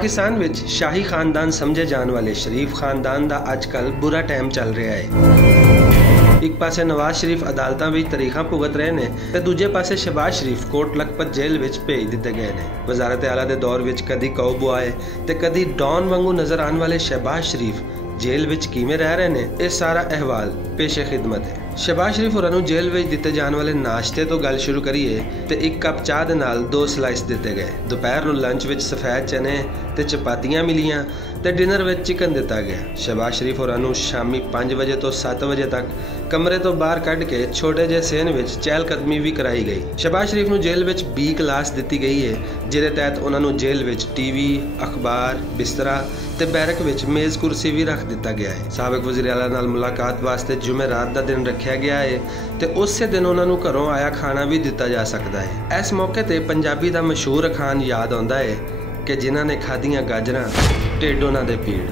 पाकिस्तान विच शाही खानदान समझे जाने वाले शरीफ खानदान का अजकल बुरा टाइम चल रहा है। एक पासे नवाज शरीफ अदालतों में तरीखा भुगत रहे हैं तो दूजे पासे शहबाज शरीफ कोट लखपत जेल में भेज दिते गए हैं। वजारत आला के दौर में कदी काउबॉय ते कदी डॉन वांगू नजर आने वाले शहबाज शरीफ जेल विच किवें रह रहे हैं, यह सारा अहवाल पेशे खिदमत है। शहबाज शरीफ होरां नूं जेल विच दिते जाने वाले नाश्ते तो गल शुरू करिए तो एक कप चाह दे नाल 2 स्लाइस दिते गए। दोपहर नूं लंच विच सफेद चने ते चपातियां मिलियां ते डिनर विच चिकन दिता गया। शहबाज शरीफ होरां नूं शामी 5 बजे तो 7 बजे तक कमरे तो बाहर कढ़ के छोटे जे सेन विच चहलकदमी भी कराई गई। शहबाज शरीफ नूं जेल विच B क्लास दिती गई है, जिहदे तहत उन्हां नूं जेल विच TV, अखबार, बिस्तरा ते बैरक विच मेज़ कुर्सी भी रख दिता गया है। साबिक वज़ीर आला नाल मुलाकात वास्ते जुमेरात दा दिन रखा गया है ते उस दिन उन्हां नूं घरों आया खाना भी दिता जा सकता है। इस मौके ते पंजाबी दा मशहूर अखान याद आउंदा है कि जिन्हां ने खादियां गाजरां ढिड उन्हां दे पीड़।